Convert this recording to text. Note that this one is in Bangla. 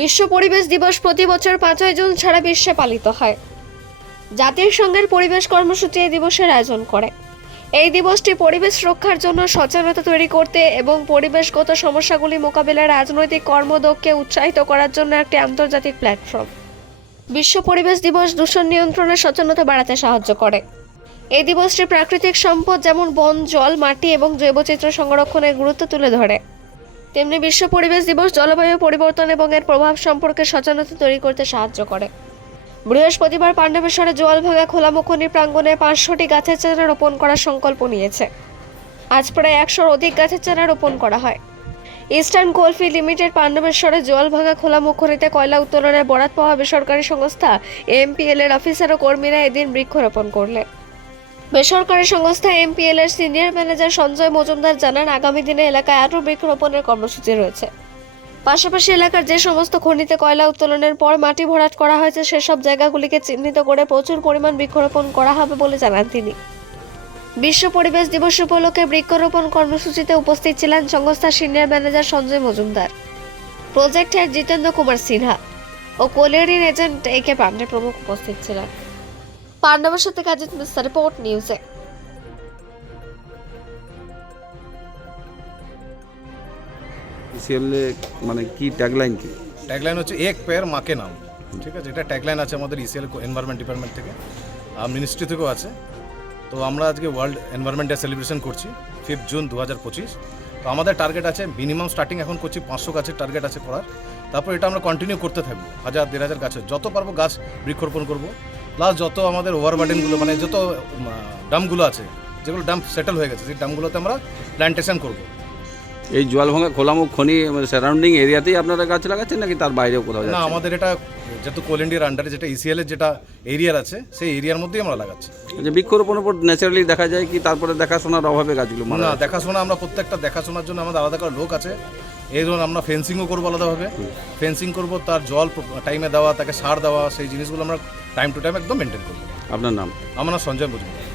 বিশ্ব পরিবেশ দিবস প্রতি বছর পাঁচই জুন সারা বিশ্বে পালিত হয়। জাতিসংঘের পরিবেশ কর্মসূচি এই দিবসের আয়োজন করে। এই দিবসটি পরিবেশ রক্ষার জন্য সচেতনতা তৈরি করতে এবং পরিবেশগত সমস্যাগুলি মোকাবিলায় রাজনৈতিক কর্মদক্ষকে উৎসাহিত করার জন্য একটি আন্তর্জাতিক প্ল্যাটফর্ম। বিশ্ব পরিবেশ দিবস দূষণ নিয়ন্ত্রণে সচেতনতা বাড়াতে সাহায্য করে। এই দিবসটি প্রাকৃতিক সম্পদ যেমন বন, জল, মাটি এবং জৈবচিত্র সংরক্ষণের গুরুত্ব তুলে ধরে। তেমনি বিশ্ব পরিবেশ দিবস জলবায়ু পরিবর্তন এবং এর প্রভাব সম্পর্কে সচেতনতা তৈরি করতে সাহায্য করে। বৃহস্পতিবার পাণ্ডবেশ্বরে জল ভাঙা খোলামুখনি প্রাঙ্গণে পাঁচশোটি গাছের চারা রোপণ করার সংকল্প নিয়েছে। আজ প্রায় একশোর অধিক গাছের চারা রোপণ করা হয়। ইস্টার্ন কোলফিল্ড লিমিটেড পাণ্ডবেশ্বরে জল ভাঙা খোলা খোলামুখনিতে কয়লা উত্তোলনের বরাত পাওয়া বেসরকারি সংস্থা এমপিএল এর অফিসার ও কর্মীরা এদিন বৃক্ষরোপণ করলেন বেসরকারি সংস্থা এমপিএল এর সিনিয়র ম্যানেজার সঞ্জয় মজুমদার জানান, আগামী দিনে এলাকায় আরও বৃক্ষরোপণের কর্মসূচি রয়েছে। পাশাপাশি এলাকার যে সমস্ত খনিতে কয়লা উত্তোলনের পর মাটি ভরাট করা হয়েছে, সেসব জায়গাগুলিকে চিহ্নিত করে প্রচুর পরিমাণ বৃক্ষরোপণ করা হবে বলে জানান তিনি। বিশ্ব পরিবেশ দিবস উপলক্ষে বৃক্ষরোপণ কর্মসূচিতে উপস্থিত ছিলেন সংস্থার senior manager Sanjay Majumdar project head Jitendra Kumar Sinha ও কোলেরির এজেন্ট এ কে পান্ডে প্রমুখ উপস্থিত ছিলেন। পাণ্ডবের সাথে কাজিত মিস্টার রিপোর্ট নিউজে সিএলএ মানে কি ট্যাগলাইন কি? ট্যাগলাইন হচ্ছে এক পেয়ার মাকে নাম। ঠিক আছে এটা ট্যাগলাইন আছে আমাদের ইসিএল এনভায়রনমেন্ট ডিপার্টমেন্ট থেকে। আর মিনিস্ট্রি থেকেও আছে। তো আমরা আজকে ওয়ার্ল্ড এনভায়রনমেন্ট ডে সেলিব্রেশন করছি ফিফথ জুন দু হাজার পঁচিশ। তো আমাদের টার্গেট আছে মিনিমাম স্টার্টিং এখন করছি পাঁচশো গাছের টার্গেট আছে করার। তারপর এটা আমরা কন্টিনিউ করতে থাকব হাজার দেড় হাজার গাছের। যত পারব গাছ বৃক্ষরোপণ করব। প্লাস যত আমাদের ওভারবার্ডেনগুলো মানে যত ডামগুলো আছে, যেগুলো ডাম্প সেটেল হয়ে গেছে, সেই ডামগুলোতে আমরা প্ল্যান্টেশন করব। এই জলভাঙা খোলামুখ খনি সারাউন্ডিং এরিয়াতেই আপনারা গাছ লাগাচ্ছেন নাকি তার বাইরেও কোথাও না আমাদের এটা যেহেতু কোল ইন্ডিয়ার আন্ডারে যেটা ইসিএল এর যেটা এরিয়ার আছে সেই এরিয়ার মধ্যেই আমরা লাগাচ্ছি। যে বৃক্ষরোপণের উপর ন্যাচারালি দেখা যায় কি তারপরে দেখাশোনার অভাবে গাছগুলো মারা না দেখাশোনা আমরা প্রত্যেকটা দেখাশোনার জন্য আমাদের আলাদা করে লোক আছে। এই ধরুন আমরা ফেন্সিংও করব আলাদাভাবে। ফেন্সিং করব তার জল টাইমে দেওয়া তাকে সার দেওয়া সেই জিনিসগুলো আমরা টাইম টু টাইম একদম মেনটেন করব। আপনার নাম? আমার নাম সঞ্জয় মজুমদার।